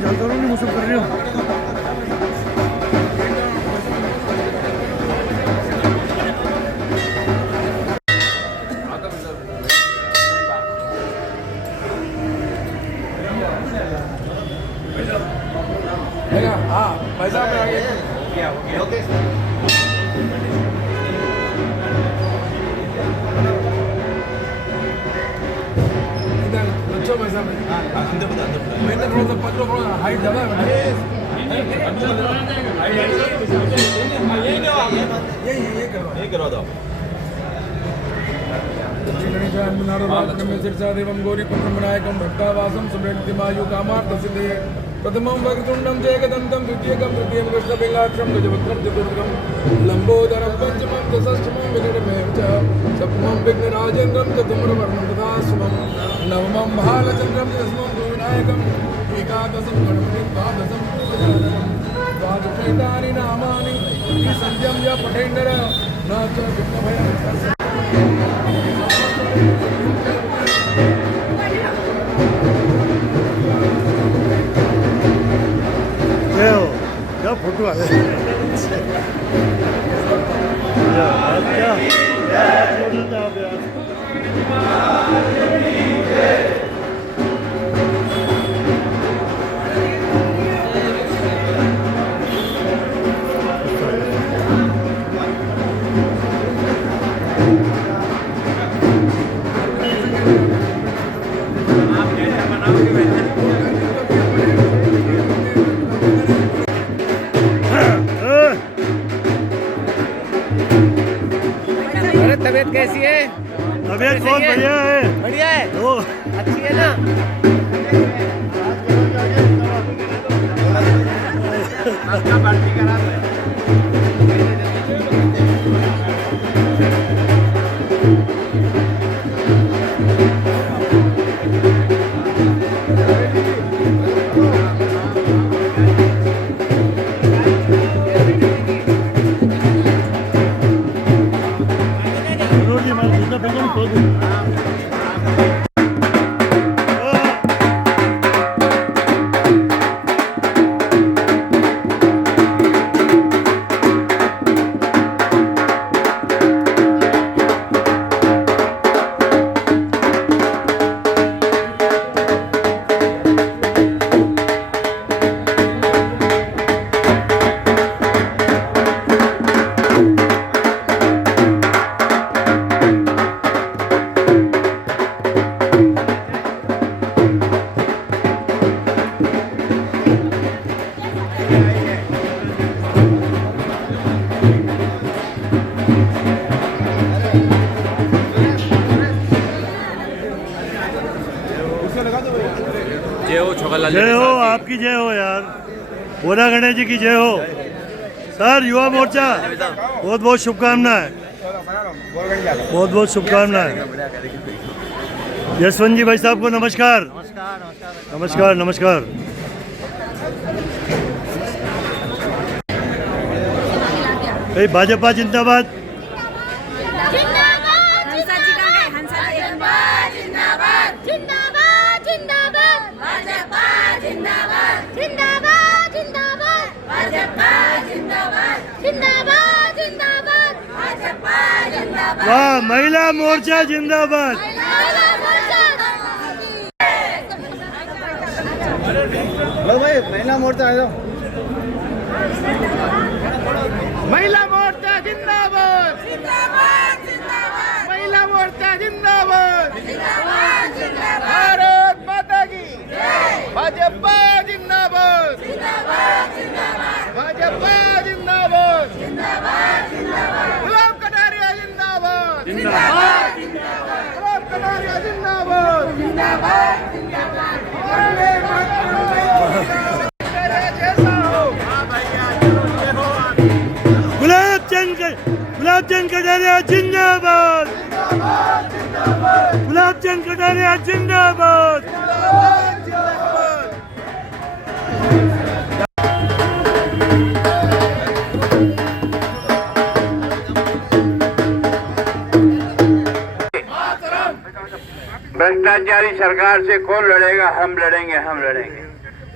झालतरून मुसम कर रही हूँ। हाँ भाई साहब आ गए। ओके अच्छा भाई साहब अंदर बता मैंने थोड़ा सा पत्रों थोड़ा हाइट दबा है ये करवा दो देवं गौरी पुत्रमनायकं भक्तावासं सुमृतिमायु कामार्थसिद्धे प्रथमं वक्रतुण्डं जयकदन्तं द्वितीयकं तृतीयं कृष्णपिल्लाक्षं गजवक्त्रं चतुर्थं लम्बोदरं पञ्चमं च षष्ठमं विनिर्मयं च सप्तमं विघ्नराजेन्द्रं चतुम्रवर्णं तथाष्टमं नवमं भालचन्द्रं दशमं विनायकम् एकादशं गणपतिं द्वादशं पूजयामि द्वादशैतानि नामानि संध्यं य पठेन्नर न च विघ्नभयं क्या फोटो आ तबीयत कैसी है? तबीयत बहुत बढ़िया है। बढ़िया है? अच्छी है ना? पार्टी करा जय हो, आपकी जय हो यार। बोला गणेश जी की जय हो। सर युवा मोर्चा बहुत बहुत शुभकामनाएं, बहुत बहुत शुभकामनाएं। यशवंत जी भाई साहब को नमस्कार। नमस्कार नमस्कार। भाई भाजपा जिंदाबाद। वाह, महिला मोर्चा जिंदाबाद। लो भाई महिला मोर्चा आ जाओ। महिला मोर्चा जिंदाबाद। महिला मोर्चा जिंदाबाद। भारत माता की भाजपा जिंदाबाद। भाजपा जिंदाबाद। गुलाब कटारिया जिंदाबाद। गुलाब कटारिया जिंदाबाद। गुलाब चंद कटारिया जिंदाबाद। गुलाब चंद कटारिया जिंदाबाद। भ्रष्टाचारी सरकार से कौन लड़ेगा? हम लड़ेंगे, हम लड़ेंगे।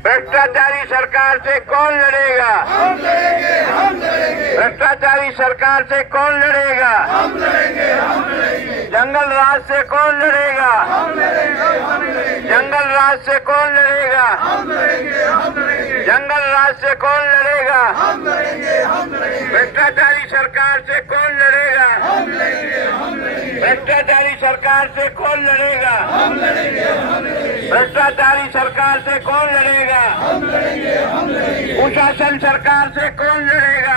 भ्रष्टाचारी सरकार से कौन लड़ेगा? हम लड़ेंगे, हम लड़ेंगे। भ्रष्टाचारी सरकार से कौन लड़ेगा? हम लड़ेंगे, हम लड़ेंगे। जंगल राज से कौन लड़ेगा? हम लड़ेंगे, हम लड़ेंगे। जंगल राज से कौन लड़ेगा? हम लड़ेंगे, हम लड़ेंगे। जंगल राज से कौन लड़ेगा? हम लड़ेंगे, हम लड़ेंगे। भ्रष्टाचारी सरकार से कौन लड़ेगा? हम लड़ेंगे, हम लड़ेंगे। भ्रष्टाचारी सरकार से कौन लड़ेगा? हम लड़ेंगे, हम लड़ेंगे। भ्रष्टाचारी सरकार से कौन लड़ेगा? हम लड़ेंगे, हम लड़ेंगे। कुशासन सरकार से कौन लड़ेगा?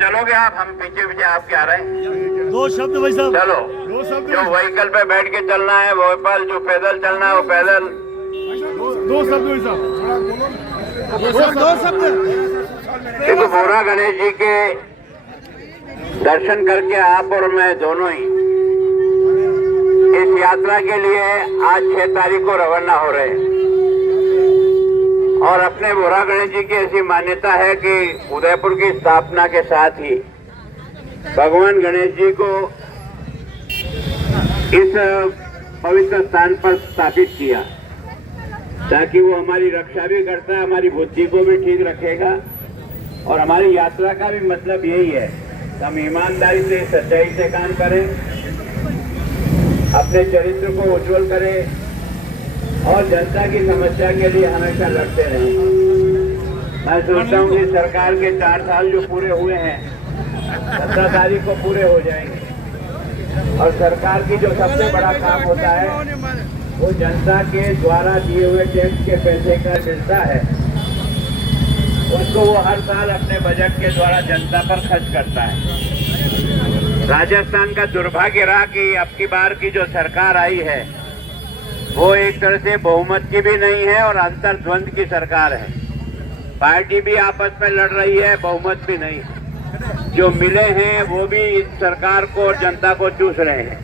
चलोगे आप? हम पीछे पीछे आपके आ रहे हैं। 2 शब्द भाई साहब। चलो, जो व्हीकल पे बैठ के चलना है वो पैदल, जो पैदल चलना है वो पैदल। 2 शब्द भाई साहब। 2 शब्द। देखो, बोरा गणेश जी के दर्शन करके आप और मैं दोनों ही इस यात्रा के लिए आज 6 तारीख को रवाना हो रहे हैं। और अपने बोरा गणेश जी की ऐसी मान्यता है कि उदयपुर की स्थापना के साथ ही भगवान गणेश जी को इस पवित्र स्थान पर स्थापित किया ताकि वो हमारी रक्षा भी करता है, हमारी बुद्धि को भी ठीक रखेगा। और हमारी यात्रा का भी मतलब यही है, हम ईमानदारी से, सच्चाई से काम करें, अपने चरित्र को उज्जवल करें और जनता की समस्या के लिए हमेशा लड़ते रहें। मैं सोचता हूँ कि सरकार के 4 साल जो पूरे हुए हैं 17 तारीख को पूरे हो जाएंगे। और सरकार की जो सबसे बड़ा काम होता है वो जनता के द्वारा दिए हुए टैक्स के पैसे का मिलता है, उसको वो हर साल अपने बजट के द्वारा जनता पर खर्च करता है। राजस्थान का दुर्भाग्य रहा कि अब की बार की जो सरकार आई है वो एक तरह से बहुमत की भी नहीं है और अंतर्द्वंद की सरकार है। पार्टी भी आपस में लड़ रही है, बहुमत भी नहीं है। जो मिले हैं वो भी इस सरकार को और जनता को चूस रहे हैं।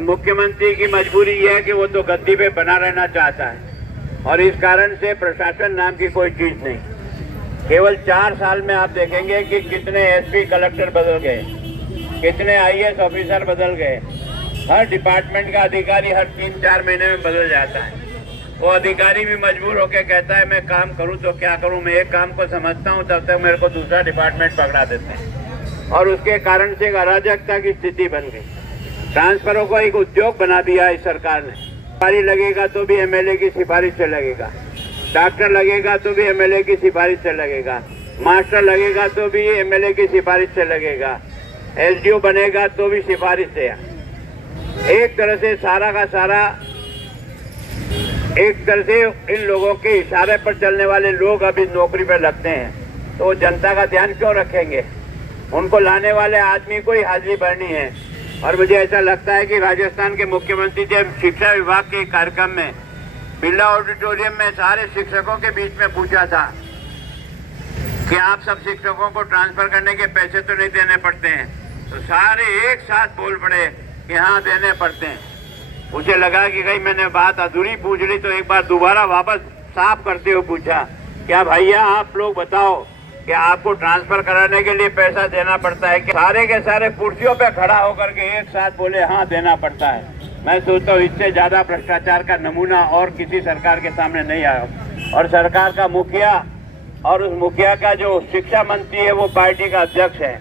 मुख्यमंत्री की मजबूरी यह है कि वो तो गद्दी पे बना रहना चाहता है और इस कारण से प्रशासन नाम की कोई चीज नहीं। केवल 4 साल में आप देखेंगे कि कितने एसपी कलेक्टर बदल गए, कितने आईएएस ऑफिसर बदल गए। हर डिपार्टमेंट का अधिकारी हर 3-4 महीने में बदल जाता है। वो अधिकारी भी मजबूर होकर कहता है मैं काम करूं तो क्या करूं, मैं एक काम को समझता हूं तब तक मेरे को दूसरा डिपार्टमेंट पकड़ा देते हैं और उसके कारण से एक अराजकता की स्थिति बन गई। ट्रांसफरों को एक उद्योग बना दिया इस सरकार ने। सिफारिश लगेगा तो भी एमएलए की सिफारिश से लगेगा, डॉक्टर लगेगा तो भी एमएलए की सिफारिश से लगेगा, मास्टर लगेगा तो भी एमएलए की सिफारिश से लगेगा, एसडीओ बनेगा तो भी सिफारिश से। एक तरह से सारा का सारा एक तरह से इन लोगों के इशारे पर चलने वाले लोग अभी नौकरी पर लगते हैं तो जनता का ध्यान क्यों रखेंगे? उनको लाने वाले आदमी को ही हाजिरी भरनी है। और मुझे ऐसा लगता है कि राजस्थान के मुख्यमंत्री जब शिक्षा विभाग के कार्यक्रम में बिरला ऑडिटोरियम में सारे शिक्षकों के बीच में पूछा था कि आप सब शिक्षकों को ट्रांसफर करने के पैसे तो नहीं देने पड़ते हैं, तो सारे एक साथ बोल पड़े कि हाँ देने पड़ते हैं। मुझे लगा कि कहीं मैंने बात अधूरी पूछ ली तो एक बार दोबारा वापस साफ करते हुए पूछा, क्या भैया आप लोग बताओ कि आपको ट्रांसफर कराने के लिए पैसा देना पड़ता है? कि सारे के सारे कुर्सियों पे खड़ा होकर के एक साथ बोले हाँ देना पड़ता है। मैं सोचता हूँ इससे ज्यादा भ्रष्टाचार का नमूना और किसी सरकार के सामने नहीं आया। और सरकार का मुखिया और उस मुखिया का जो शिक्षा मंत्री है वो पार्टी का अध्यक्ष है।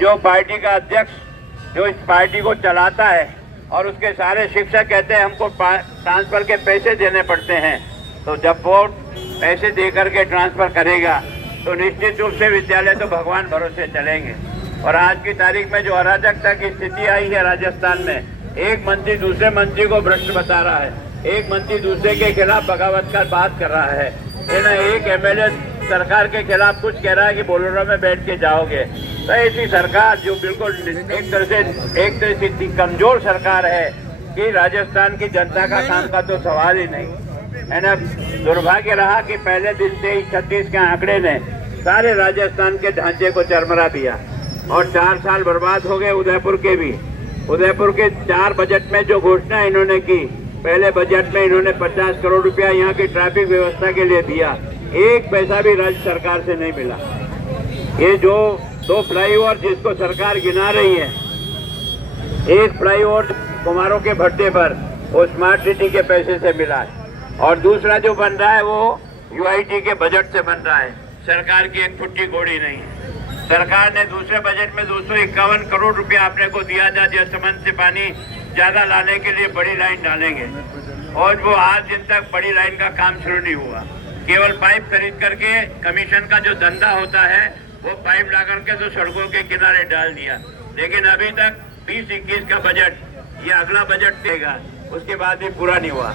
जो पार्टी का अध्यक्ष जो इस पार्टी को चलाता है और उसके सारे शिक्षक कहते हैं हमको ट्रांसफर के पैसे देने पड़ते हैं, तो जब वो पैसे दे करके ट्रांसफर करेगा तो निश्चित रूप से विद्यालय तो भगवान भरोसे चलेंगे। और आज की तारीख में जो अराजकता की स्थिति आई है राजस्थान में, एक मंत्री दूसरे मंत्री को भ्रष्ट बता रहा है, एक मंत्री दूसरे के खिलाफ बगावत का बात कर रहा है, एक एमएलए सरकार के खिलाफ कुछ कह रहा है कि बोलेरो में बैठ के जाओगे। तो ऐसी सरकार जो बिल्कुल एक तरह से कमजोर सरकार है कि राजस्थान की जनता का काम का तो सवाल ही नहीं है ना। दुर्भाग्य रहा कि पहले दिन से ही 36 के आंकड़े ने सारे राजस्थान के ढांचे को चरमरा दिया और 4 साल बर्बाद हो गए उदयपुर के भी। उदयपुर के 4 बजट में जो घोषणा इन्होंने की, पहले बजट में इन्होंने 50 करोड़ रुपया यहाँ की ट्रैफिक व्यवस्था के लिए दिया, एक पैसा भी राज्य सरकार से नहीं मिला। ये जो 2 फ्लाईओवर जिसको सरकार गिना रही है, एक फ्लाईओवर कुमारों के भत्ते पर वो स्मार्ट सिटी के पैसे से मिला है। और दूसरा जो बन रहा है वो यूआईटी के बजट से बन रहा है। सरकार की एक फुट्टी गोड़ी नहीं है। सरकार ने दूसरे बजट में 251 करोड़ रुपया आपने को दिया था जसमंद से पानी ज्यादा लाने के लिए बड़ी लाइन डालेंगे, और वो आज दिन तक बड़ी लाइन का काम शुरू नहीं हुआ। केवल पाइप खरीद करके कमीशन का जो धंधा होता है वो पाइप ला करके तो सड़कों के किनारे डाल दिया। लेकिन अभी तक 20-21 का बजट, ये अगला बजट देगा, उसके बाद भी पूरा नहीं हुआ।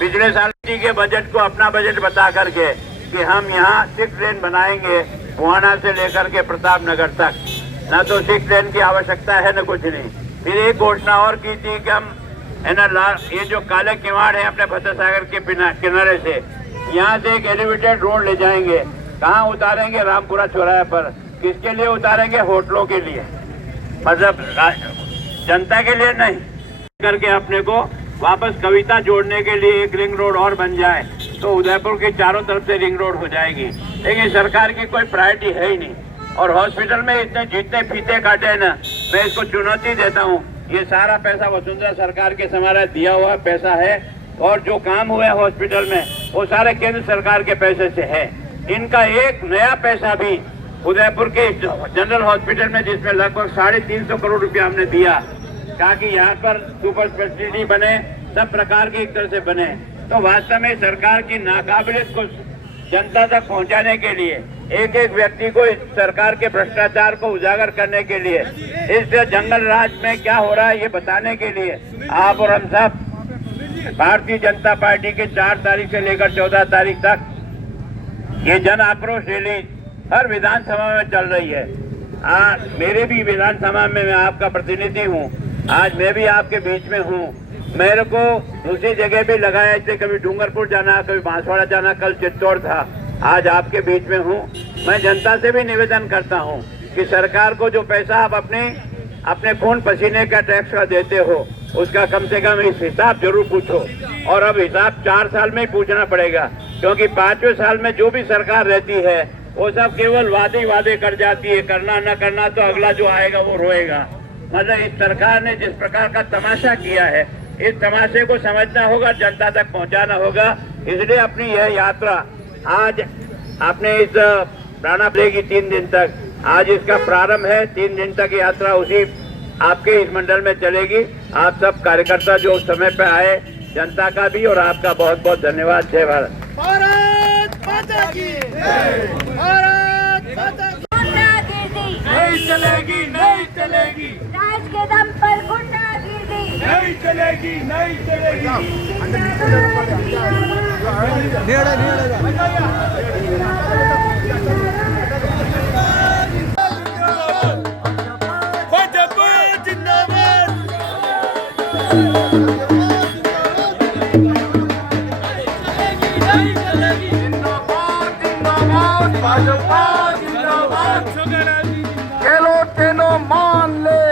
पिछले साल के बजट को अपना बजट बता करके कि हम यहाँ 6 लेन बनाएंगे बुहाना से लेकर के प्रताप नगर तक, न तो 6 लेन की आवश्यकता है न कुछ नहीं। फिर एक घोषणा और की थी कि हम है ना ये जो काले किवाड़ है अपने भद्र सागर के किनारे से यहाँ से एक एलिवेटेड रोड ले जाएंगे। कहाँ उतारेंगे? रामपुरा चौराहे पर। किसके लिए उतारेंगे? होटलों के लिए, मतलब जनता के लिए नहीं। करके अपने को वापस कविता जोड़ने के लिए एक रिंग रोड और बन जाए तो उदयपुर के चारों तरफ से रिंग रोड हो जाएगी। लेकिन सरकार की कोई प्रायोरिटी है ही नहीं। और हॉस्पिटल में इतने जितने फीते काटे हैं ना, मैं इसको चुनौती देता हूँ, ये सारा पैसा वसुंधरा सरकार के समारा दिया हुआ पैसा है, और जो काम हुए हॉस्पिटल में वो सारे केंद्र सरकार के पैसे से है। इनका एक नया पैसा भी उदयपुर के जनरल हॉस्पिटल में, जिसमें लगभग 350 करोड़ रुपया हमने दिया ताकि यहाँ पर सुपर स्पेशलिटी बने, सब प्रकार की एक तरह से बने, तो वास्तव में सरकार की नाकाबिलियत को जनता तक पहुँचाने के लिए, एक एक व्यक्ति को इस सरकार के भ्रष्टाचार को उजागर करने के लिए, इस जंगल राज में क्या हो रहा है ये बताने के लिए आप और हम सब भारतीय जनता पार्टी के 4 तारीख से लेकर 14 तारीख तक ये जन आक्रोश रैली हर विधानसभा में चल रही है। आज मेरे भी विधानसभा में मैं आपका प्रतिनिधि हूँ, आज मैं भी आपके बीच में हूँ। मेरे को दूसरी जगह भी लगाया, इससे कभी डूंगरपुर जाना, कभी बांसवाड़ा जाना, कल चित्तौड़ था, आज आपके बीच में हूँ। मैं जनता से भी निवेदन करता हूँ कि सरकार को जो पैसा आप अपने खून पसीने का टैक्स का देते हो उसका कम से कम इस हिसाब जरूर पूछो। और अब हिसाब 4 साल में ही पूछना पड़ेगा, क्योंकि 5वें साल में जो भी सरकार रहती है वो सब केवल वादे कर जाती है, करना न करना तो अगला जो आएगा वो रोएगा। मतलब इस सरकार ने जिस प्रकार का तमाशा किया है, इस तमाशे को समझना होगा, जनता तक पहुंचाना होगा। इसलिए अपनी यह यात्रा आज आपने इस प्रारंभ लेगी 3 दिन तक, आज इसका प्रारंभ है। 3 दिन तक यात्रा उसी आपके इस मंडल में चलेगी। आप सब कार्यकर्ता जो उस समय पे आए, जनता का भी और आपका बहुत बहुत धन्यवाद। जय भारत। भारत माता की जय। भारत माता की नहीं चलेगी, नहीं चलेगी, राज के दम पर गुंडागिरी नहीं चलेगी, नहीं चलेगी। केलो मान ले,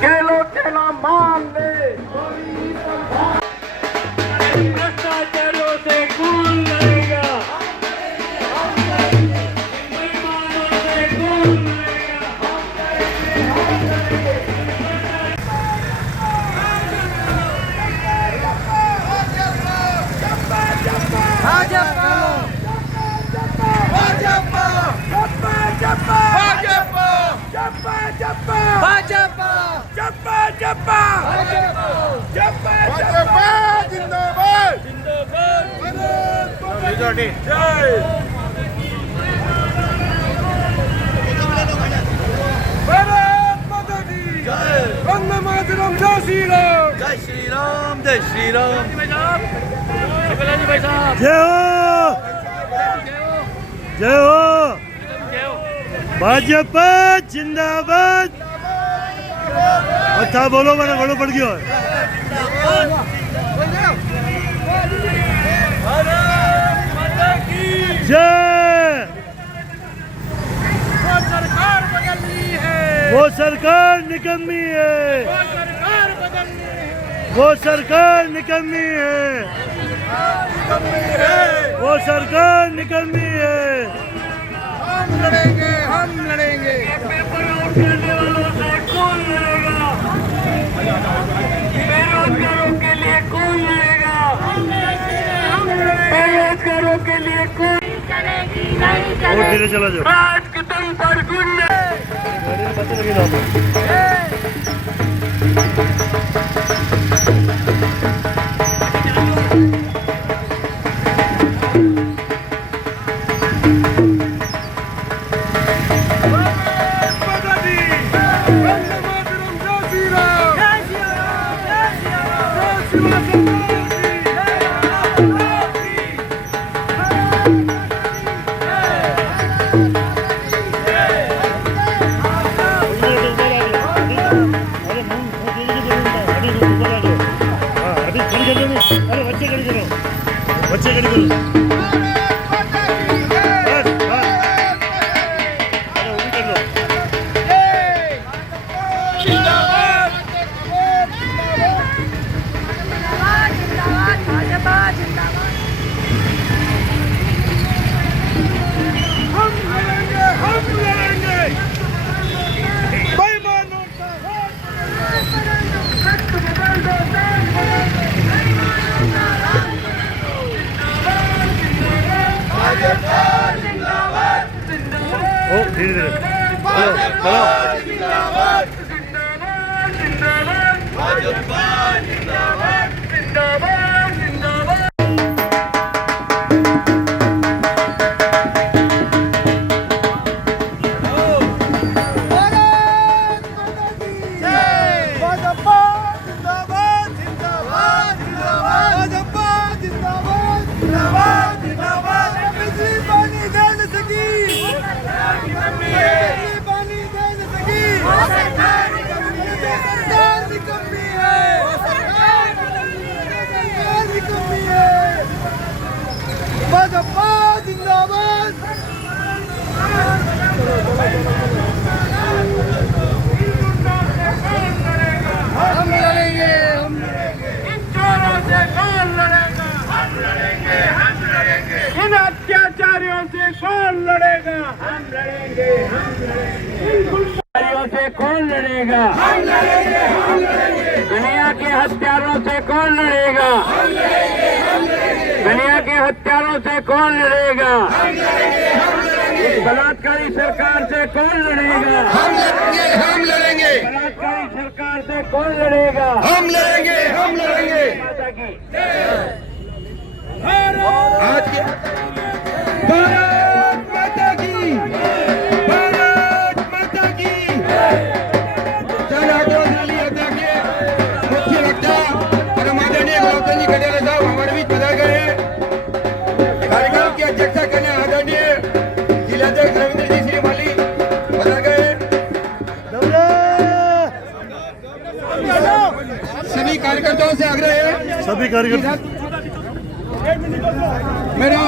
केलो मान ले। भ्रष्टाचारियों से कौन लड़ेगा? बेईमानों से कौन लड़ेगा? जय हो, जय हो, भाजपा जिंदाबाद। अच्छा बोलो, मैंने घोड़ो पड़ गया। जय। वो सरकार बदलनी है, वो सरकार निकम्मी है, वो सरकार बदलनी है, वो सरकार निकम्मी है, वो सरकार निकम्मी है। हम लड़ेंगे, हम लड़ेंगे। पेपर आउट करने वालों से कौन लड़ेगा? और धीरे चला जाओ। राज की तुम पर गुन्ने गाड़ी में पता लगे ना अरे बच्चे खड़ी करो, बच्चे खड़ी करो। बस बस, अरे वो भी कर लो। ओ धीरे धीरे चलो चलो। हम लड़ेंगे, इन चोरों से कौन लड़ेगा? हम लड़ेंगे, हम लड़ेंगे। इन अत्याचारियों से कौन लड़ेगा? हम लड़ेंगे, हम लड़ेंगे। इन गुंडारियों से कौन लड़ेगा? हम लड़ेंगे, हम लड़ेंगे। दुनिया के हत्यारों से कौन लड़ेगा? हम लड़ेंगे, हम लड़ेंगे। दुनिया के हत्यारों से कौन लड़ेगा? हम लड़ेंगे, हम लड़ेंगे। इस बलात्कारी सरकार से कौन लड़ेगा? हम लड़ेंगे, हम लड़ेंगे। बलात्कारी सरकार से कौन लड़ेगा? हम लड़ेंगे, हम लड़ेंगे। माता की आज के भारत माता की, भारत माता की। जन आक्रोश रैली अध्यक्ष मुख्य वक्ता परम आदरणीय गौतम जी कटेला साहब हमारे बीच पधार गए हैं। कार्यक्रम की अध्यक्षता करने आदरणीय जिलाध्यक्ष रविंद्र जी श्री माली पधार गए हैं। सभी कार्यकर्ताओं से आग्रह है, सभी कार्यकर्ता मेरा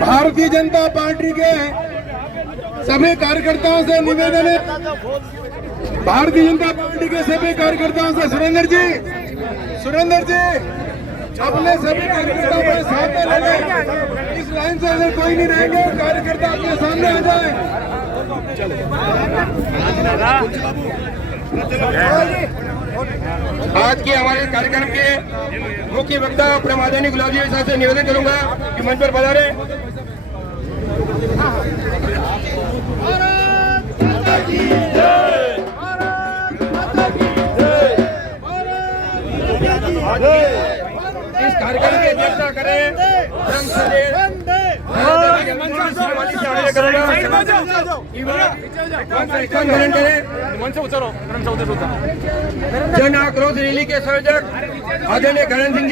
भारतीय जनता पार्टी के सभी कार्यकर्ताओं से निवेदन है, भारतीय जनता पार्टी के सभी कार्यकर्ताओं से सुरेंद्र जी अपने सभी कार्यकर्ताओं को साथ में लेंगे। इस लाइन से अगर कोई नहीं रहेंगे कार्यकर्ता अपने सामने आ जाए। आज के हमारे कार्यक्रम के मुख्य वक्ता परम आदरणीय गुलाब जी साहब से निवेदन करूंगा कि मंच पर पधारे। इस कार्यक्रम की अध्यक्षता करें जन आक्रोश रैली के संयोजक आदरणीय करण सिंह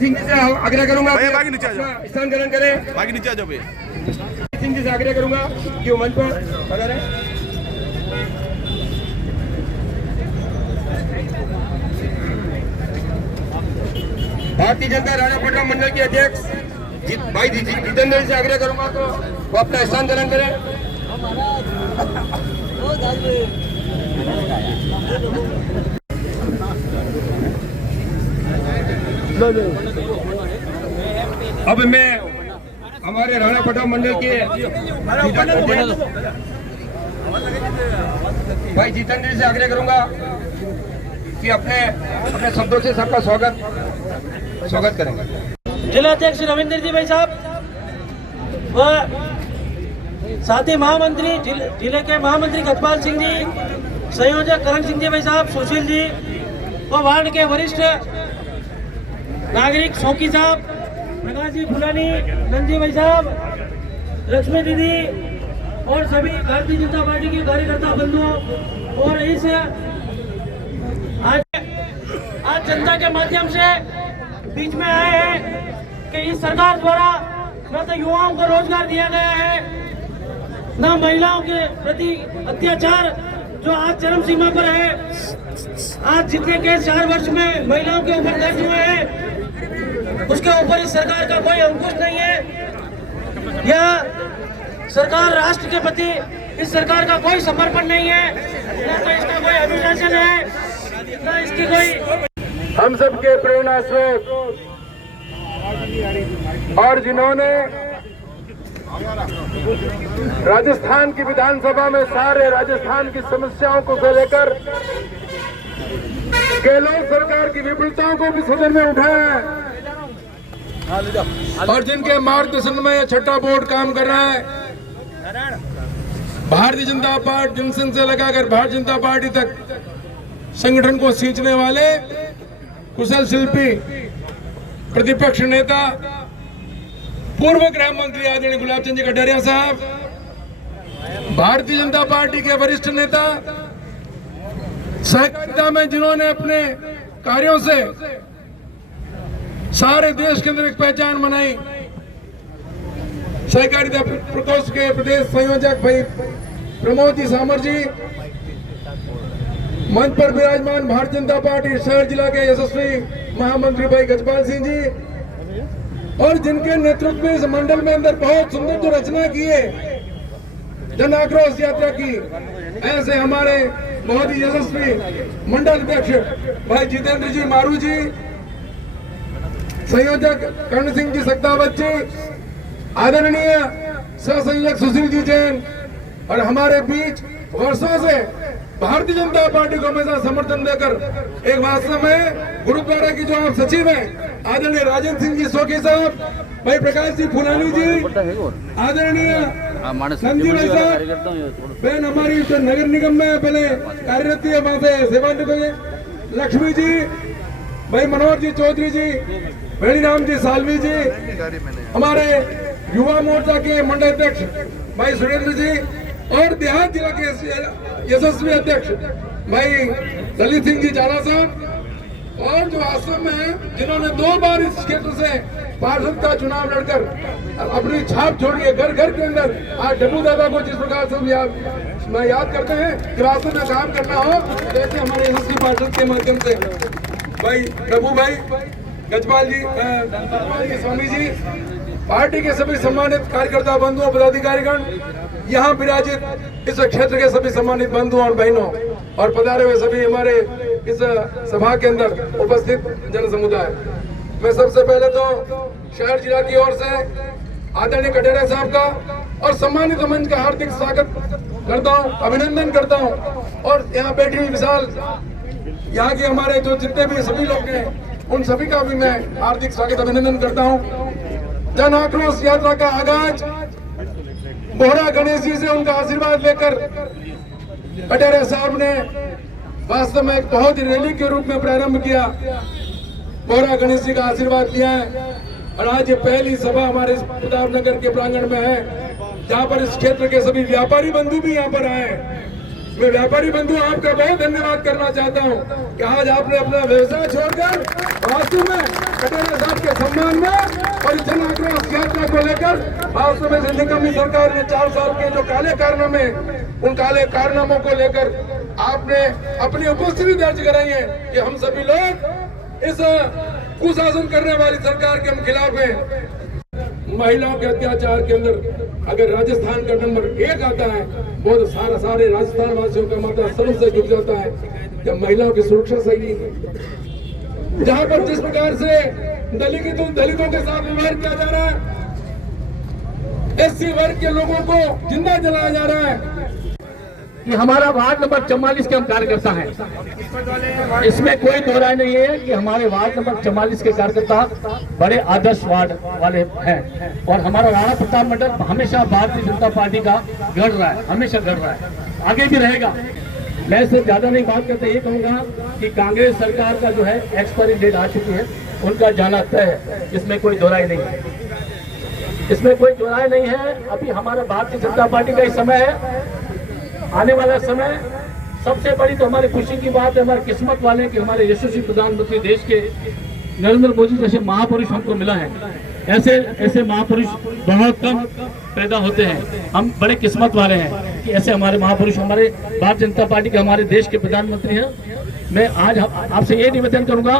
जी से आग्रह करूंगा स्थान ग्रहण करें। बाकी नीचे आ जाओ। सिंह जी से आग्रह करूंगा कि वो मंच पर पधारें। भारतीय जनता राणापट्टा मंडल के अध्यक्ष भाई जितेंद्र से आग्रह करूंगा तो वो अपना स्थान ग्रहण करें। अब मैं हमारे राणापट्टा मंडल के भाई जितेंद्र से आग्रह करूंगा कि अपने शब्दों से सबका स्वागत करेंगे। जिला अध्यक्ष रविंद्र जी भाई साहब व साथ ही महामंत्री जिले के महामंत्री गजपाल सिंह जी, संयोजक करण सिंह जी भाई साहब, सुशील जी और वार्ड के वरिष्ठ नागरिक शौकी साहब, प्रकाश जी फुलानी, नंदी भाई साहब, लक्ष्मी दीदी और सभी भारतीय जनता पार्टी के कार्यकर्ता बंधुओं और इस आज जनता के माध्यम से बीच में आए हैं कि इस सरकार द्वारा न तो युवाओं को रोजगार दिया गया है, न महिलाओं के प्रति अत्याचार जो आज चरम सीमा पर है। आज जितने केस 4 वर्ष में महिलाओं के ऊपर दर्ज हुए हैं, उसके ऊपर इस सरकार का कोई अंकुश नहीं है। यह सरकार राष्ट्र के प्रति इस सरकार का कोई समर्पण नहीं है, न तो इसका कोई अनुशासन है, न इसकी कोई। हम सबके प्रेरणा स्रोत और जिन्होंने राजस्थान की विधानसभा में सारे राजस्थान की समस्याओं को लेकर गहलोत सरकार की विफलताओं को भी सदन में उठाया है और जिनके मार्गदर्शन में यह छठा बोर्ड काम कर रहा है। भारतीय जनता पार्टी जंक्शन से लगाकर भारतीय जनता पार्टी तक संगठन को सींचने वाले कुशल शिल्पी प्रतिपक्ष नेता पूर्व गृह मंत्री आदरणीय गुलाब चंद जी कटारिया साहब, भारतीय जनता पार्टी के वरिष्ठ नेता, सहकारिता में जिन्होंने अपने कार्यों से सारे देश के अंदर एक पहचान बनाई, सहकारिता प्रकोष्ठ के प्रदेश संयोजक भाई प्रमोद जी सामर जी, मंच पर विराजमान भारतीय जनता पार्टी शहर जिला के यशस्वी महामंत्री भाई गजपाल सिंह जी और जिनके नेतृत्व में इस मंडल में अंदर बहुत सुंदर जो रचना की है जन आक्रोश यात्रा की, ऐसे हमारे बहुत ही यशस्वी मंडल अध्यक्ष भाई जितेंद्र जी मारू जी, संयोजक कर्ण सिंह जी सक्तावत जी, आदरणीय सह संयोजक सुशील जी जैन और हमारे बीच वर्षों से भारतीय जनता पार्टी को हमेशा समर्थन देकर एक वास्तव में गुरुद्वारा की जो आप सचिव हैं आदरणीय राजेंद्र सिंह जी सोखी साहब, भाई प्रकाश जी फुलानी जी, आदरणीय नंदी भाई साहब, बहन हमारी नगर निगम में पहले कार्यरत थी, वहां से सेवानिवृत्त हुए, लक्ष्मी जी, भाई मनोहर जी चौधरी जी, वेणीराम जी सालवी जी, हमारे युवा मोर्चा के मंडल अध्यक्ष भाई सुरेंद्र जी और देहात जिला के यशस्वी अध्यक्ष भाई दलित सिंह जी जाला साहब और जो आसम में है जिन्होंने 2 बार इस क्षेत्र से पार्षद का चुनाव लड़कर अपनी छाप छोड़ी है घर घर के अंदर। आज डब्बू दादा को जिस प्रकार से याद करते हैं कि वास्तव में काम करना हो जैसे हमारे यशस्वी पार्षद के माध्यम से भाई डब्बू भाई गजपाल जी स्वामी जी, पार्टी के सभी सम्मानित कार्यकर्ता बंधुओं पदाधिकारीगण, यहाँ विराजित इस क्षेत्र के सभी सम्मानित बंधुओं और बहनों और पधारे हुए सभी हमारे इस सभा के अंदर उपस्थित जन समुदाय, मैं सबसे पहले तो शहर जिला की ओर से आदरणीय कटारिया साहब का और सम्मानित मंच का हार्दिक स्वागत करता हूँ, अभिनंदन करता हूँ और यहाँ बैठी हुई विशाल यहाँ के हमारे जो जितने भी सभी लोग हैं उन सभी का भी मैं हार्दिक स्वागत अभिनंदन करता हूँ। जन आक्रोश यात्रा का आगाज बोहरा गणेश जी से उनका आशीर्वाद लेकर कटारिया साहब ने वास्तव में एक बहुत ही रैली के रूप में प्रारंभ किया, बोहरा गणेश जी का आशीर्वाद लिया है और आज ये पहली सभा हमारे प्रतापनगर के प्रांगण में है जहाँ पर इस क्षेत्र के सभी व्यापारी बंधु भी यहाँ पर आए। मैं व्यापारी बंधु आपका बहुत धन्यवाद करना चाहता हूँ कि आज आपने अपना व्यवसाय छोड़कर वास्तव में कटारिया साहब के सम्मान में और जन आक्रोश यात्रा को लेकर वास्तव में निगम सरकार ने 4 साल के जो काले कारनामे उन काले कारनामों को लेकर आपने अपनी उपस्थिति दर्ज कराई है कि हम सभी लोग इस कुशासन करने वाली सरकार के हम खिलाफ हैं। महिलाओं के अत्याचार के अंदर अगर राजस्थान का नंबर 1 आता है, बहुत सारे राजस्थान वासियों का माथा सर से झुक जाता है जब महिलाओं की सुरक्षा सही है। जहां पर जिस प्रकार से दलितों के साथ व्यवहार किया जा रहा है, SC वर्ग के लोगों को जिंदा जलाया जा रहा है, कि हमारा वार्ड नंबर 44 के हम कार्यकर्ता हैं। इसमें कोई दो राय नहीं है कि हमारे वार्ड नंबर 44 के कार्यकर्ता बड़े आदर्श वार्ड वाले हैं और हमारा राणा प्रताप मंडल हमेशा भारतीय जनता पार्टी का गढ़ रहा है, हमेशा गढ़ रहा है, आगे भी रहेगा। मैं इससे ज्यादा नहीं बात करते, ये कहूंगा कि कांग्रेस सरकार का जो है एक्सपायरी डेट आ चुकी है, उनका जाना तय है, इसमें कोई दो राय नहीं है, इसमें कोई दो राय नहीं है। अभी हमारा भारतीय जनता पार्टी का ही समय है, आने वाला समय। सबसे बड़ी तो हमारी खुशी की बात है, हमारे किस्मत वाले कि हमारे यशस्वी प्रधानमंत्री देश के नरेंद्र मोदी जैसे महापुरुष हमको मिला है। ऐसे महापुरुष बहुत कम पैदा होते हैं, हम बड़े किस्मत वाले हैं कि ऐसे हमारे महापुरुष हमारे भारतीय जनता पार्टी के हमारे देश के प्रधानमंत्री हैं। मैं आज आपसे ये निवेदन करूंगा,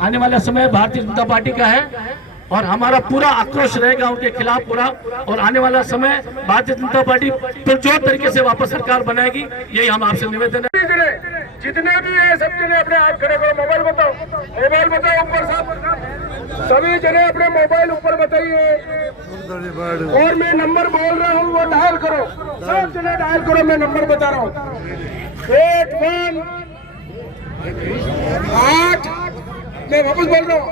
आने वाला समय भारतीय जनता पार्टी का है और हमारा पूरा आक्रोश रहेगा उनके खिलाफ पूरा, और आने वाला समय भारतीय जनता पार्टी पुरजोर तरीके से वापस सरकार बनाएगी, यही हम आपसे निवेदन है। जितने भी है सब जने अपने हाथ खड़े करो, मोबाइल बताओ ऊपर सब, सभी जने अपने मोबाइल ऊपर बताइए और मैं नंबर बोल रहा हूँ वो डायल करो, सब जने डायल करो, मैं नंबर बता रहा हूँ 81 8, मैं वापस बोल रहा हूँ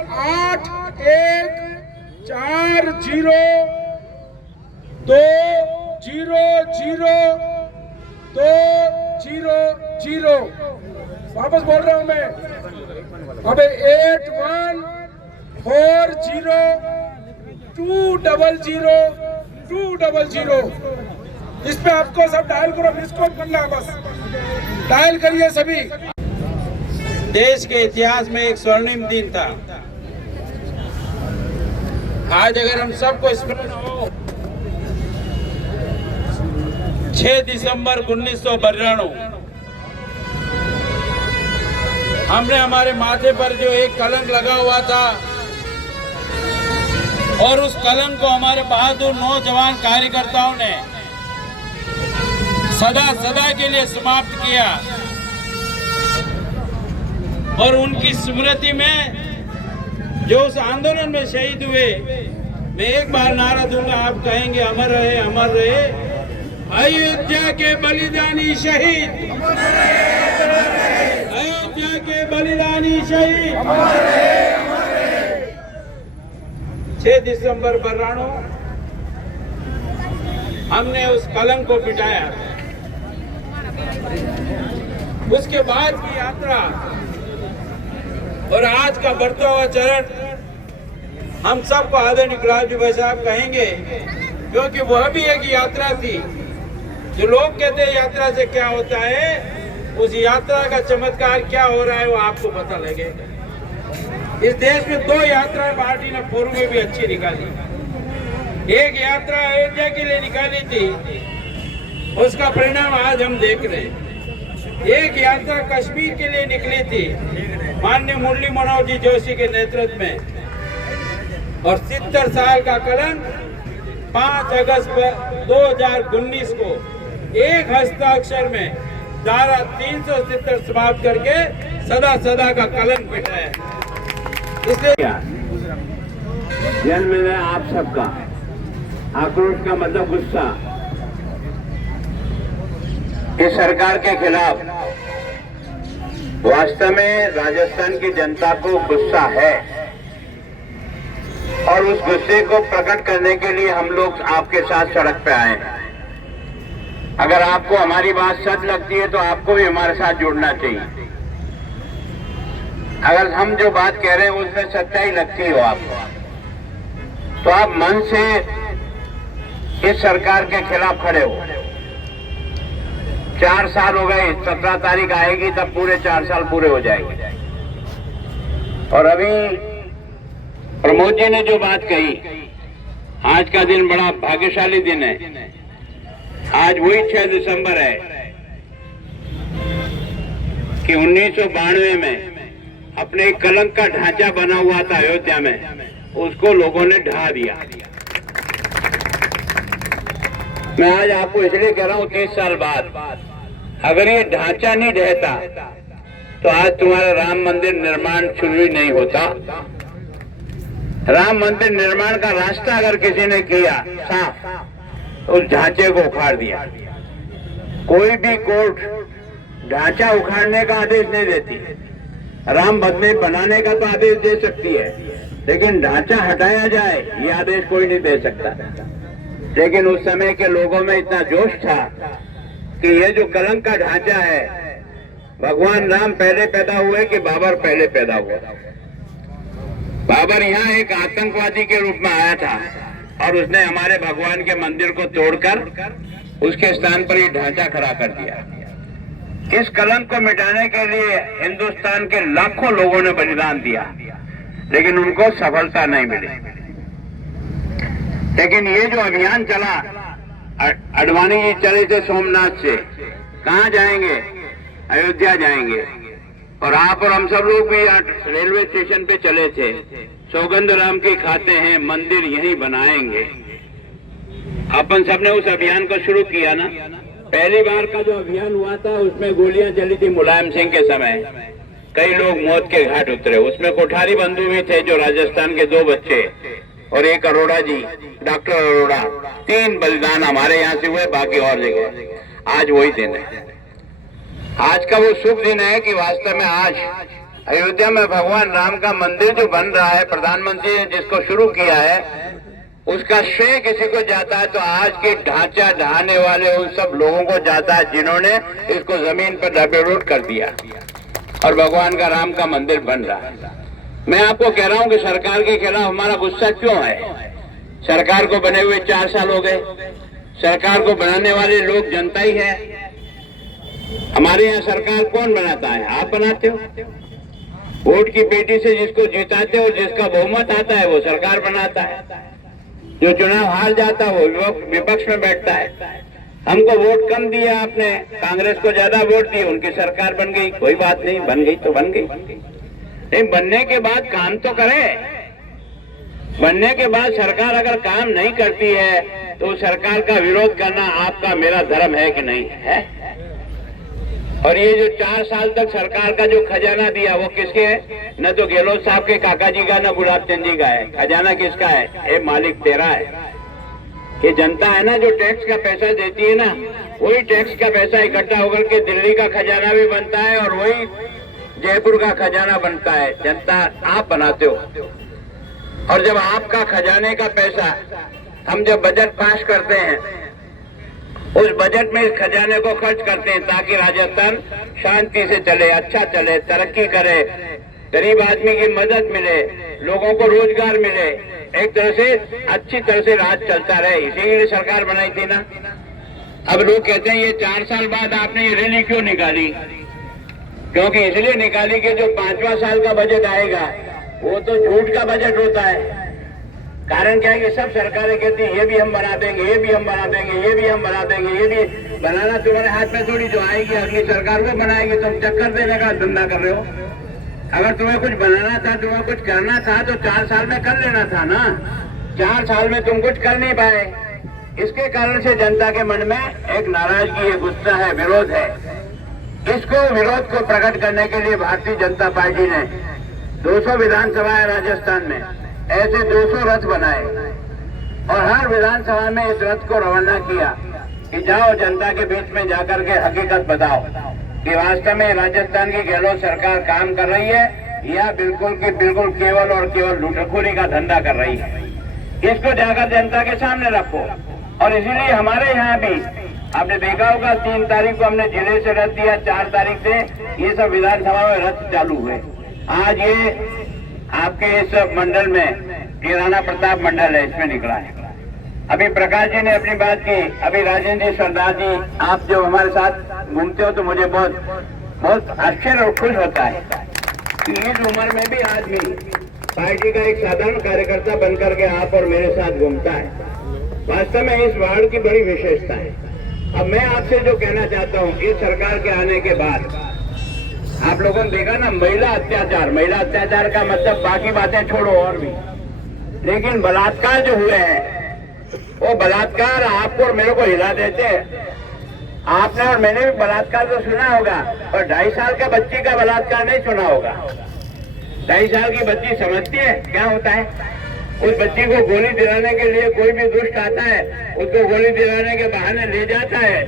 8 1 4 0 2 0 0 2 0 0, वापस बोल रहा हूं मैं, अबे 8 1 4 0 2 0 0 2 0 0, इस पे आपको सब डायल करो, मिस कॉल करना है, बस डायल करिए सभी। देश के इतिहास में एक स्वर्णिम दिन था। आज अगर हम सबको स्मरण हो, 6 दिसंबर 1992 हमने हमारे माथे पर जो एक कलंक लगा हुआ था और उस कलंक को हमारे बहादुर नौजवान कार्यकर्ताओं ने सदा के लिए समाप्त किया और उनकी स्मृति में जो उस आंदोलन में शहीद हुए, मैं एक बार नारा दूंगा, आप कहेंगे अमर रहे अमर रहे अयोध्या के बलिदानी शहीद, अयोध्या के बलिदानी शहीद। 6 दिसंबर 92 हमने उस कलंक को मिटाया। उसके बाद की यात्रा और आज का बढ़ता हुआ चरण हम सबको आदरणीय गुलाब भाई साहब कहेंगे, क्योंकि वह भी एक यात्रा थी। जो लोग कहते हैं यात्रा से क्या होता है, उस यात्रा का चमत्कार क्या हो रहा है वो आपको पता लगेगा। इस देश में 2 यात्राएं पार्टी ने पूर्व में भी अच्छी निकाली। एक यात्रा अयोध्या के लिए निकाली थी, उसका परिणाम आज हम देख रहे हैं। एक यात्रा कश्मीर के लिए निकली थी माननीय मुरली मनोहर जी जोशी के नेतृत्व में, और 70 साल का कलंक 5 अगस्त 2019 को एक हस्ताक्षर में धारा 370 समाप्त करके सदा का कलंक मिटाया। इसलिए जन्म है आप सबका आक्रोश का मतलब गुस्सा इस सरकार के खिलाफ। वास्तव में राजस्थान की जनता को गुस्सा है और उस गुस्से को प्रकट करने के लिए हम लोग आपके साथ सड़क पे आए हैं। अगर आपको हमारी बात सच लगती है तो आपको भी हमारे साथ जुड़ना चाहिए। अगर हम जो बात कह रहे हैं उसमें सच्चाई लगती हो आपको, तो आप मन से इस सरकार के खिलाफ खड़े हो। 4 साल हो गए, 17 तारीख आएगी तब पूरे 4 साल पूरे हो जाएंगे। और अभी प्रमोद जी ने जो बात कही, आज का दिन बड़ा भाग्यशाली दिन है। आज वही 6 दिसंबर है कि 1992 में अपने कलंक का ढांचा बना हुआ था अयोध्या में, उसको लोगों ने ढा दिया। मैं आज आपको इसलिए कह रहा हूं 30 साल बाद अगर ये ढांचा नहीं ढहता तो आज तुम्हारा राम मंदिर निर्माण शुरू ही नहीं होता। राम मंदिर निर्माण का रास्ता अगर किसी ने किया साफ, उस ढांचे को उखाड़ दिया। कोई भी कोर्ट ढांचा उखाड़ने का आदेश नहीं देती। राम मंदिर बनाने का तो आदेश दे सकती है, लेकिन ढांचा हटाया जाए ये आदेश कोई नहीं दे सकता। लेकिन उस समय के लोगों में इतना जोश था कि ये जो कलंक का ढांचा है, भगवान राम पहले पैदा हुए कि बाबर पहले पैदा हुआ। बाबर यहाँ एक आतंकवादी के रूप में आया था और उसने हमारे भगवान के मंदिर को तोड़कर उसके स्थान पर ये ढांचा खड़ा कर दिया। इस कलंक को मिटाने के लिए हिंदुस्तान के लाखों लोगों ने बलिदान दिया, लेकिन उनको सफलता नहीं मिली। लेकिन ये जो अभियान चला, अडवाणी जी चले थे सोमनाथ से, कहाँ जाएंगे? अयोध्या जाएंगे। और आप और हम सब लोग भी यहाँ रेलवे स्टेशन पे चले थे, सौगंध राम की खाते हैं, मंदिर यहीं बनाएंगे। अपन सबने उस अभियान को शुरू किया ना। पहली बार का जो अभियान हुआ था उसमें गोलियां चली थी मुलायम सिंह के समय, कई लोग मौत के घाट उतरे। उसमें कोठारी बंधु भी थे जो राजस्थान के 2 बच्चे और एक अरोड़ा जी, डॉक्टर अरोड़ा, 3 बलिदान हमारे यहाँ से हुए, बाकी और जगह। आज वही दिन है, आज का वो शुभ दिन है कि वास्तव में आज अयोध्या में भगवान राम का मंदिर जो बन रहा है, प्रधानमंत्री ने जिसको शुरू किया है, उसका श्रेय किसी को जाता है तो आज के ढांचा ढहाने वाले उन सब लोगों को जाता है जिन्होंने इसको जमीन पर डबेरोट कर दिया और भगवान का राम का मंदिर बन रहा है। मैं आपको कह रहा हूं कि सरकार के खिलाफ हमारा गुस्सा क्यों है? सरकार को बने हुए 4 साल हो गए। सरकार को बनाने वाले लोग जनता ही है। हमारे यहाँ सरकार कौन बनाता है? आप बनाते हो। वोट की पेटी से जिसको जिताते हो, जिसका बहुमत आता है, वो सरकार बनाता है। जो चुनाव हार जाता है वो विपक्ष में बैठता है। हमको वोट कम दिया आपने, कांग्रेस को ज्यादा वोट दिए, उनकी सरकार बन गई। कोई बात नहीं, बन गई तो बन गई। लेकिन बनने के बाद काम तो करे। बनने के बाद सरकार अगर काम नहीं करती है तो सरकार का विरोध करना आपका मेरा धर्म है कि नहीं है? और ये जो 4 साल तक सरकार का जो खजाना दिया वो किसके है? न तो गहलोत साहब के काका जी का, न गुलाब चंद जी का है। खजाना किसका है? ये मालिक तेरा है। ये जनता है ना जो टैक्स का पैसा देती है ना, वही टैक्स का पैसा इकट्ठा होकर के दिल्ली का खजाना भी बनता है और वही जयपुर का खजाना बनता है। जनता आप बनाते हो। और जब आपका खजाने का पैसा हम जब बजट पास करते हैं, उस बजट में इस खजाने को खर्च करते हैं ताकि राजस्थान शांति से चले, अच्छा चले, तरक्की करे, गरीब आदमी की मदद मिले, लोगों को रोजगार मिले, एक तरह से अच्छी तरह से राज चलता रहे। इसीलिए सरकार बनाई थी ना। अब लोग कहते हैं ये 4 साल बाद आपने ये रैली क्यों निकाली? क्योंकि इसलिए निकाली कि जो 5वां साल का बजट आएगा वो तो झूठ का बजट होता है। कारण क्या है कि सब सरकारें कहती है ये भी हम बना देंगे, ये भी हम बना देंगे, ये भी हम बना देंगे। ये भी बनाना तुम्हारे हाथ में थोड़ी, जो आएगी अगली सरकार को बनाएगी। तुम चक्कर देने का धंधा कर रहे हो। अगर तुम्हें कुछ बनाना था, तुम्हें कुछ करना था तो 4 साल में कर लेना था ना। 4 साल में तुम कुछ कर नहीं पाए। इसके कारण से जनता के मन में एक नाराजगी है, गुस्सा है, विरोध है। इसको विरोध को प्रकट करने के लिए भारतीय जनता पार्टी ने 200 विधानसभा है राजस्थान में, ऐसे 200 रथ बनाए और हर विधानसभा में इस रथ को रवाना किया कि जाओ जनता के बीच में जाकर के हकीकत बताओ कि वास्तव में राजस्थान की गहलोत सरकार काम कर रही है या बिल्कुल की बिल्कुल केवल और केवल लूटखोरी का धंधा कर रही है। इसको जाकर जनता के सामने रखो। और इसीलिए हमारे यहाँ भी आपने देखा होगा 3 तारीख को हमने जिले से रथ दिया, 4 तारीख से ये सब विधानसभा में रथ चालू हुए। आज ये आपके इस मंडल में राणा प्रताप मंडल है, इसमें निकला है। अभी प्रकाश जी ने अपनी बात की, अभी राजेंद्र जी, सरदार जी, आप जो हमारे साथ घूमते हो तो मुझे बहुत आश्चर्य और खुश होता है कि इस उम्र में भी आदमी पार्टी का एक साधारण कार्यकर्ता बनकर के आप और मेरे साथ घूमता है। वास्तव में इस वार्ड की बड़ी विशेषता है। अब मैं आपसे जो कहना चाहता हूँ, इस सरकार के आने के बाद आप लोगों ने देखा ना महिला अत्याचार का मतलब बाकी बातें छोड़ो और भी, लेकिन बलात्कार जो हुए हैं वो बलात्कार आपको और मेरे को हिला देते हैं। आपने और मैंने भी बलात्कार तो सुना होगा, और 2.5 साल का बच्ची का बलात्कार नहीं सुना होगा। 2.5 साल की बच्ची समझती है क्या होता है। उस बच्ची को गोली दिलाने के लिए कोई भी दुष्ट आता है, उसको गोली दिलाने के बहाने ले जाता है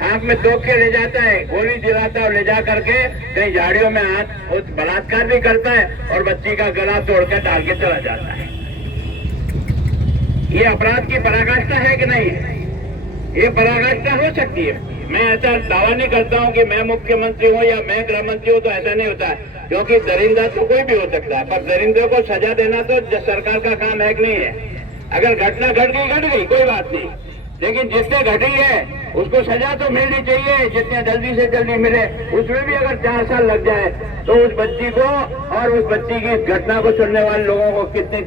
खाक में तोप के ले जाता है, गोली दिलाता है और ले जा करके कहीं झाड़ियों में हाथ बलात्कार भी करता है और बच्ची का गला तोड़कर डाल के चला जाता है। ये अपराध की पराकाष्ठा है कि नहीं है? ये पराकाष्ठा हो सकती है। मैं ऐसा दावा नहीं करता हूँ कि मैं मुख्यमंत्री हूँ या मैं गृह मंत्री हूँ तो ऐसा नहीं होता है, क्योंकि दरिंदा तो कोई भी हो सकता है, पर दरिंदे को सजा देना तो सरकार का काम है कि नहीं है। अगर घटना घट गई कोई बात नहीं, लेकिन जिसने घटी है उसको सजा तो मिलनी चाहिए, जितने जल्दी से जल्दी मिले। उसमें भी अगर 4 साल लग जाए तो उस बच्ची को और उस बच्ची की घटना को सुनने वाले लोगों को कितनी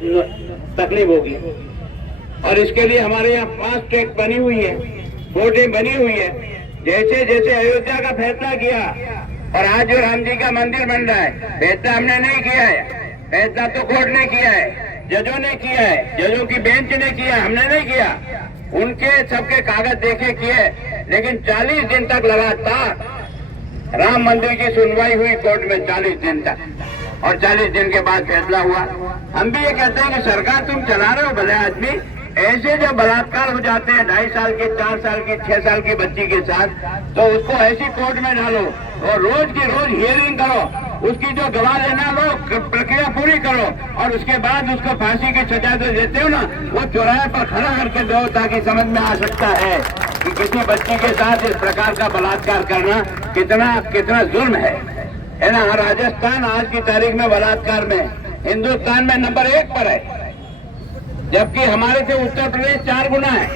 तकलीफ होगी। और इसके लिए हमारे यहाँ 5 ट्रैक बनी हुई है, कोर्टें बनी हुई है। जैसे जैसे अयोध्या का फैसला किया और आज जो राम जी का मंदिर बन रहा है, फैसला हमने नहीं किया है, फैसला तो कोर्ट ने किया है, जजों ने किया है, जजों की बेंच ने किया, हमने नहीं किया। उनके सबके कागज देखे किए, लेकिन 40 दिन तक लगातार राम मंदिर की सुनवाई हुई कोर्ट में, 40 दिन तक, और 40 दिन के बाद फैसला हुआ। हम भी ये कहते हैं कि सरकार तुम चला रहे हो भले आदमी, ऐसे जब बलात्कार हो जाते हैं 2.5 साल की, 4 साल की, 6 साल की बच्ची के साथ, तो उसको ऐसी कोर्ट में डालो और रोज की रोज हियरिंग करो, उसकी जो गवाह लेना लो, प्रक्रिया पूरी करो और उसके बाद उसको फांसी की सजा जो देते हो ना, वो चौराहे पर खड़ा करके दो, ताकि समझ में आ सकता है कि किसी बच्ची के साथ इस प्रकार का बलात्कार करना कितना जुर्म है ना। राजस्थान आज की तारीख में बलात्कार में हिंदुस्तान में नंबर 1 पर है, जबकि हमारे से उत्तर प्रदेश 4 गुना है।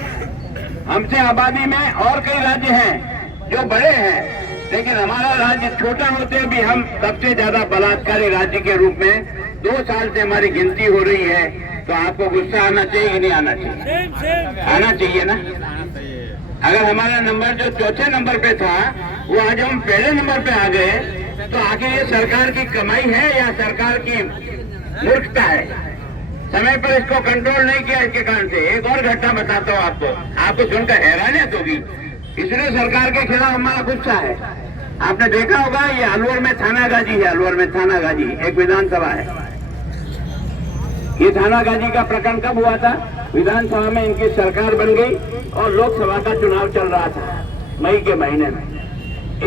हमसे आबादी में और कई राज्य हैं जो बड़े हैं, लेकिन हमारा राज्य छोटा होते भी हम सबसे ज्यादा बलात्कारी राज्य के रूप में 2 साल से हमारी गिनती हो रही है। तो आपको गुस्सा आना चाहिए कि नहीं आना चाहिए? आना चाहिए ना। अगर हमारा नंबर जो 4थे नंबर पे था वो आज हम पहले नंबर पे आ गए, तो आखिर ये सरकार की कमाई है या सरकार की मूर्खता है? समय पर इसको कंट्रोल नहीं किया, इसके कारण से। एक और घटना बताता हूँ आपको सुनकर हैरानियत होगी। इसलिए सरकार के खिलाफ हमारा गुस्सा है। आपने देखा होगा ये अलवर में थाना गाजी है, अलवर में थाना गाजी एक विधानसभा है। ये थाना गाजी का प्रकरण कब हुआ था? विधानसभा में इनकी सरकार बन गई और लोकसभा का चुनाव चल रहा था मई के महीने में।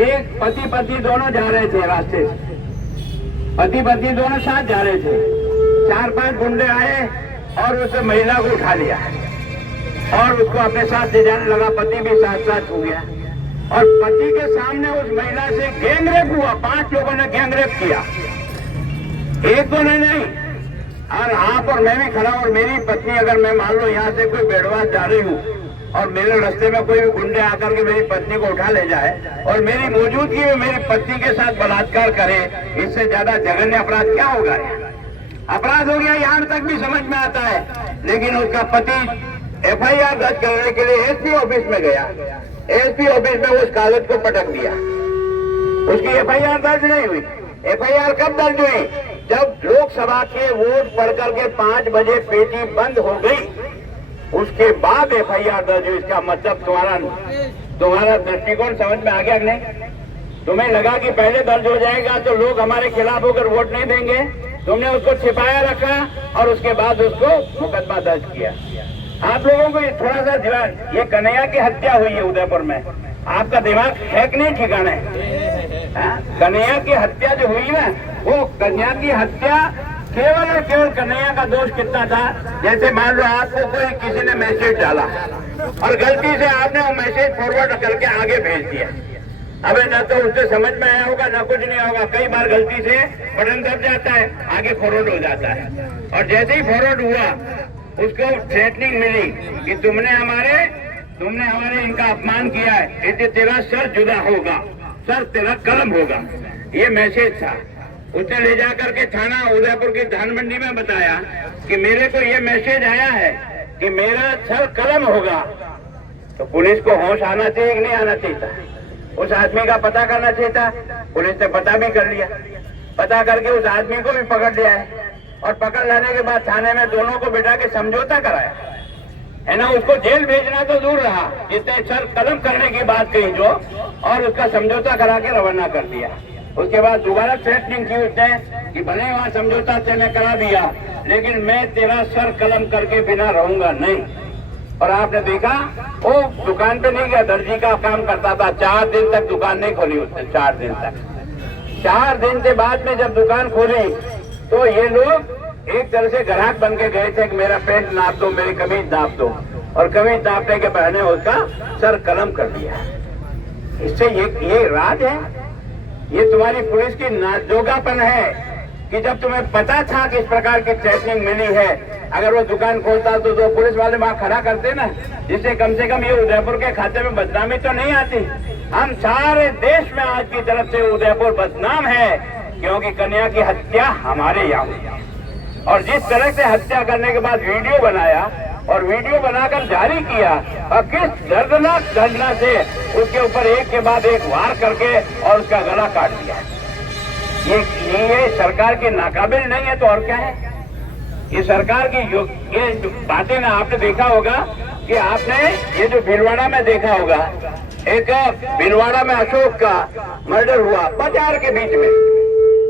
एक पति पत्नी दोनों जा रहे थे रास्ते से, पति पत्नी दोनों साथ जा रहे थे। 4-5 गुंडे आए और उस महिला को उठा लिया और उसको अपने साथ ले जाने लगा। पति भी साथ हो गया और पति के सामने उस महिला से गैंगरेप हुआ। 5 लोगों ने गैंगरेप किया, एक तो नहीं। और आप और मैं भी खड़ा, और मेरी पत्नी, अगर मैं मान लो यहाँ से कोई बेड़वास जा रही हूँ और मेरे रास्ते में कोई भी गुंडे आकर के मेरी पत्नी को उठा ले जाए और मेरी मौजूदगी में मेरी पत्नी के साथ बलात्कार करे, इससे ज्यादा जघन्य अपराध क्या होगा? अपराध हो गया, यहाँ तक भी समझ में आता है। लेकिन उसका पति FIR दर्ज करने के लिए SP ऑफिस में गया, SP ऑफिस में उस कागज को पटक दिया, उसकी FIR दर्ज नहीं हुई। FIR कब दर्ज हुई? जब लोकसभा के वोट पढ़ करके 5 बजे पेटी बंद हो गई, उसके बाद FIR दर्ज हुई। इसका मतलब तुम्हारा दृष्टिकोण समझ में आ गया कि नहीं? तुम्हें लगा कि पहले दर्ज हो जाएगा तो लोग हमारे खिलाफ होकर वोट नहीं देंगे, तुमने उसको छिपाया रखा और उसके बाद उसको मुकदमा दर्ज किया। आप लोगों को थोड़ा सा ध्यान, ये कन्हैया की हत्या हुई है उदयपुर में, आपका दिमाग है कि नहीं ठिकाने? कन्हैया की हत्या जो हुई ना, वो कन्हैया की हत्या केवल और केवल कन्हैया का दोष कितना था? जैसे मान लो आपको कोई किसी ने मैसेज डाला और गलती से आपने वो मैसेज फॉरवर्ड करके आगे भेज दिया। अबे न तो उससे समझ में आया होगा, न कुछ नहीं होगा। कई बार गलती से बटन दब जाता है, आगे फॉरवर्ड हो जाता है, और जैसे ही फॉरवर्ड हुआ उसको थ्रेटनिंग मिली कि तुमने हमारे इनका अपमान किया है, इससे तेरा सर जुदा होगा, सर तेरा कलम होगा। ये मैसेज था। उसने ले जाकर के थाना उदयपुर की धान मंडी में बताया कि मेरे को ये मैसेज आया है कि मेरा सर कलम होगा। तो पुलिस को होश आना चाहिए कि नहीं आना चाहिए? उस आदमी का पता करना चाहिए था। पुलिस ने पता भी कर लिया, पता करके उस आदमी को भी पकड़ लिया है, और पकड़ लाने के बाद थाने में दोनों को बिठा के समझौता कराया है ना। उसको जेल भेजना तो दूर रहा, जिसने सर कलम करने की बात कही जो, और उसका समझौता करा के रवाना कर दिया। उसके बाद दोबारा थ्रेटनिंग की उसने कि भले वहां समझौता से मैं करा दिया, लेकिन मैं तेरा सर कलम करके बिना रहूंगा नहीं। और आपने देखा वो दुकान पे नहीं गया, दर्जी का काम करता था, 4 दिन तक दुकान नहीं खोली उसने, 4 दिन तक। 4 दिन के बाद में जब दुकान खोली तो ये लोग एक तरह से ग्राहक बन के गए थे कि मेरा पेंट नाप दो, मेरी कमीज नाप दो, और कमीज नापने के पहले उसका सर कलम कर दिया। इससे ये राज है, ये तुम्हारी पुलिस की नाजोगापन है कि जब तुम्हें पता था कि इस प्रकार की ट्रेनिंग मिली है, अगर वो दुकान खोलता तो पुलिस वाले वहां खड़ा करते ना, जिससे कम से कम ये उदयपुर के खाते में बदनामी तो नहीं आती। हम सारे देश में आज की तरफ से उदयपुर बदनाम है क्योंकि कन्या की हत्या हमारे यहाँ हुई, और जिस तरह से हत्या करने के बाद वीडियो बनाया और वीडियो बनाकर जारी किया, और किस दर्दनाक घटना से उसके ऊपर एक के बाद एक वार करके और उसका गला काट दिया। ये सरकार की नाकाबिल नहीं है तो और क्या है? ये सरकार की ये बातें ना, आपने देखा होगा कि आपने ये जो भीलवाड़ा में देखा होगा, एक भीलवाड़ा में अशोक का मर्डर हुआ बाजार के बीच में।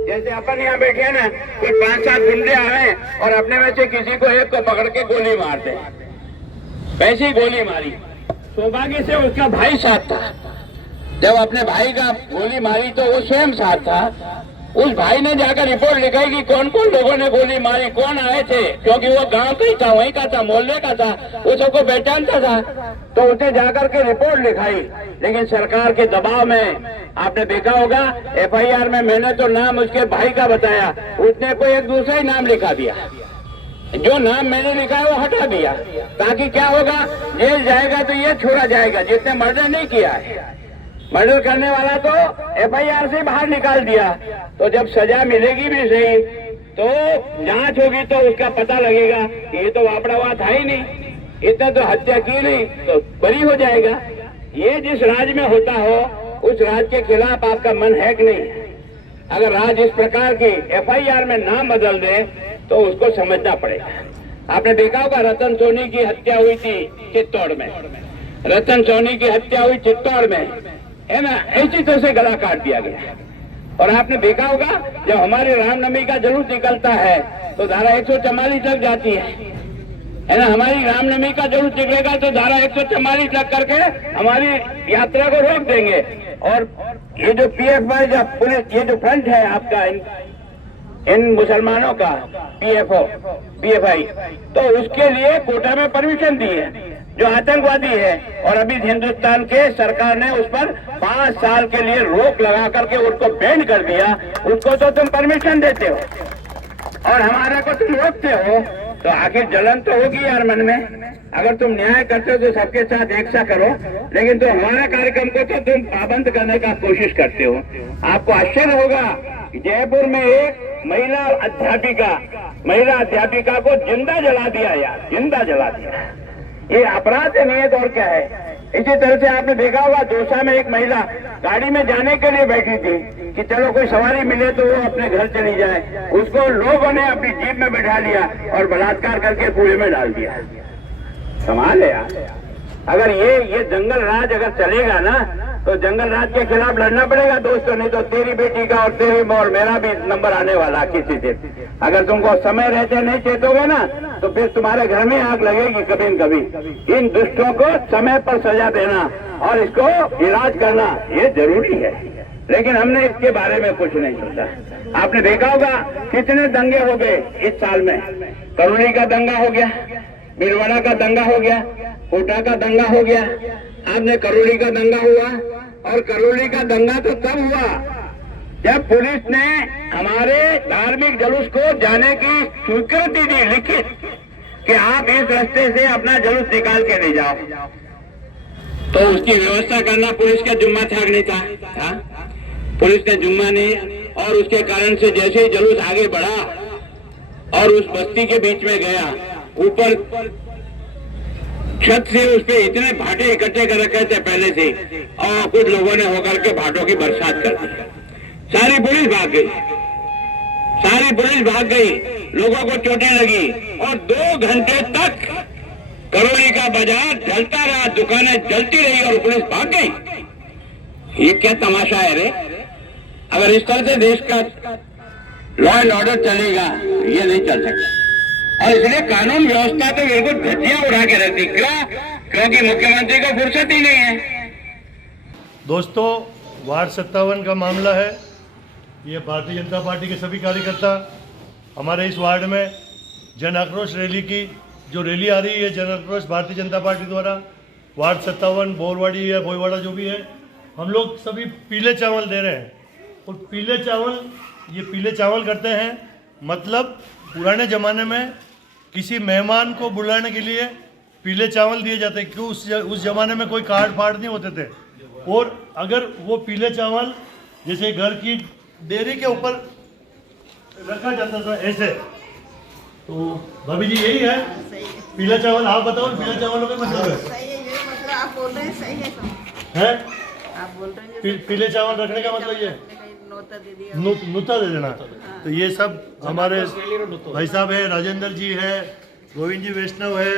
जैसे अपन यहाँ बैठे हैं ना, कोई 5-7 गुंडे आए और अपने में से किसी को एक को पकड़ के गोली मार दे, वैसी गोली मारी। सौभाग्य से उसका भाई साथ था, जब अपने भाई का गोली मारी तो वो स्वयं साथ था। उस भाई ने जाकर रिपोर्ट लिखाई कि कौन कौन लोगों ने गोली मारी, कौन आए थे, क्योंकि वो गांव का ही था, वहीं का था, मोहल्ले का था, वो सबको पहचानता था। तो उसे जाकर के रिपोर्ट लिखाई, लेकिन सरकार के दबाव में आपने देखा होगा FIR में मैंने तो नाम उसके भाई का बताया, उसने कोई एक दूसरा ही नाम लिखा दिया। जो नाम मैंने लिखा है वो हटा दिया, ताकि क्या होगा, जेल जाएगा तो ये छोड़ा जाएगा जिसने मर्डर नहीं किया है। मर्डर करने वाला तो FIR से बाहर निकाल दिया, तो जब सजा मिलेगी भी सही तो जांच होगी तो उसका पता लगेगा कि ये तो वापड़ावा था ही नहीं, इतना तो हत्या की नहीं, तो बरी हो जाएगा। ये जिस राज्य में होता हो उस राज्य के खिलाफ आपका मन है कि नहीं? अगर राज्य इस प्रकार की FIR में नाम बदल दे तो उसको समझना पड़ेगा। आपने देखा होगा रतन सोनी की हत्या हुई थी चित्तौड़ में, रतन सोनी की हत्या हुई चित्तौड़ में, है ना, ऐसी तरह से गला काट दिया गया। और आपने देखा होगा जब हमारे रामनवमी का जुलूस निकलता है तो धारा 144 लग जाती है ना, हमारी रामनवमी का जुलूस निकलेगा तो धारा 144 लग करके हमारी यात्रा को रोक देंगे। और ये जो PFI का पुलिस, ये जो फ्रंट है आपका इन मुसलमानों का PFI, तो उसके लिए कोटा में परमिशन दी है जो आतंकवादी है, और अभी हिंदुस्तान के सरकार ने उस पर 5 साल के लिए रोक लगा करके उसको बैन कर दिया। उसको तो तुम परमिशन देते हो और हमारा को तुम रोकते हो, तो आखिर जलन तो होगी यार मन में। अगर तुम न्याय करते हो तो सबके साथ एक सा करो, लेकिन तो हमारा कार्यक्रम को तो तुम पाबंद करने का कोशिश करते हो। आपको आश्चर्य होगा जयपुर में एक महिला अध्यापिका को जिंदा जला दिया यार, जिंदा जला दिया। ये अपराध नहीं है तो और क्या है? इसी तरह से आपने देखा होगा दौसा में एक महिला गाड़ी में जाने के लिए बैठी थी कि चलो कोई सवारी मिले तो वो अपने घर चली जाए, उसको लोगों ने अपनी जीप में बैठा लिया और बलात्कार करके कुएं में डाल दिया। कमाल है यार। अगर ये जंगल राज अगर चलेगा ना तो जंगल राज के खिलाफ लड़ना पड़ेगा दोस्तों, नहीं तो तेरी बेटी का और तेरी और मेरा भी नंबर आने वाला किसी से। अगर तुमको समय रहते नहीं चेतोगे ना तो फिर तुम्हारे घर में आग लगेगी कभी न कभी। इन दुष्टों को समय पर सजा देना और इसको इलाज करना ये जरूरी है, लेकिन हमने इसके बारे में कुछ नहीं सोचा। आपने देखा होगा कितने दंगे हो गए इस साल में। करौली का दंगा हो गया, भीलवाड़ा का दंगा हो गया, कोटा का दंगा हो गया, आपने करौली का दंगा हुआ। और करौली का दंगा तो तब हुआ जब पुलिस ने हमारे धार्मिक जुलूस को जाने की स्वीकृति दी लिखित कि आप इस रास्ते से अपना जुलूस निकाल के ले जाओ, तो उसकी व्यवस्था करना पुलिस का जिम्मा था नहीं था? पुलिस का जिम्मा नहीं। और उसके कारण से जैसे ही जुलूस आगे बढ़ा और उस बस्ती के बीच में गया, ऊपर छत से उस पे इतने भाटे इकट्ठे कर रखे थे पहले से, और कुछ लोगों ने होकर के भाटों की बरसात कर दी। सारी पुलिस भाग गई, लोगों को चोटें लगी और 2 घंटे तक करौली का बाजार जलता रहा, दुकानें जलती रही और पुलिस भाग गई। ये क्या तमाशा है रे? अगर इस तरह से देश का लॉ एंड ऑर्डर चलेगा, ये नहीं चल सकता। और इसलिए कानून व्यवस्था तो बिल्कुल धज्जियां उड़ा के रखती। क्यों? क्योंकि मुख्यमंत्री को फुर्सत ही नहीं है। दोस्तों, वार्ड 57 का मामला है। ये भारतीय जनता पार्टी के सभी कार्यकर्ता हमारे इस वार्ड में जन आक्रोश रैली की जो रैली आ रही है, जन आक्रोश भारतीय जनता पार्टी द्वारा वार्ड 57 बोरवाड़ी या बोईवाड़ा जो भी है, हम लोग सभी पीले चावल दे रहे हैं। और पीले चावल, ये पीले चावल करते हैं मतलब पुराने ज़माने में किसी मेहमान को बुलाने के लिए पीले चावल दिए जाते। क्यों? उस ज़माने में कोई कार्ड फाड़ नहीं होते थे। और अगर वो पीले चावल जैसे घर की डेयरी के ऊपर रखा जाता था ऐसे, तो भाभी जी यही है पीला चावल। आप बताओ पीला चावलों का मतलब है? सही है, ये मतलब आप बोल रहे हैं, सही है सब। है आप बोल रहे हैं पीले चावल रखने का मतलब ये नोता दे दिया। नूता दे देना। तो ये सब हमारे भाई साहब है, राजेंद्र जी है, गोविंद जी वैष्णव है,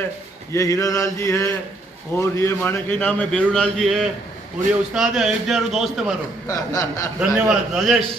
ये हीरालाल जी है, और ये माने के नाम है बेरूलाल जी है, और ये उस्ताद है अयोध्या दोस्त है मारो। धन्यवाद राजेश।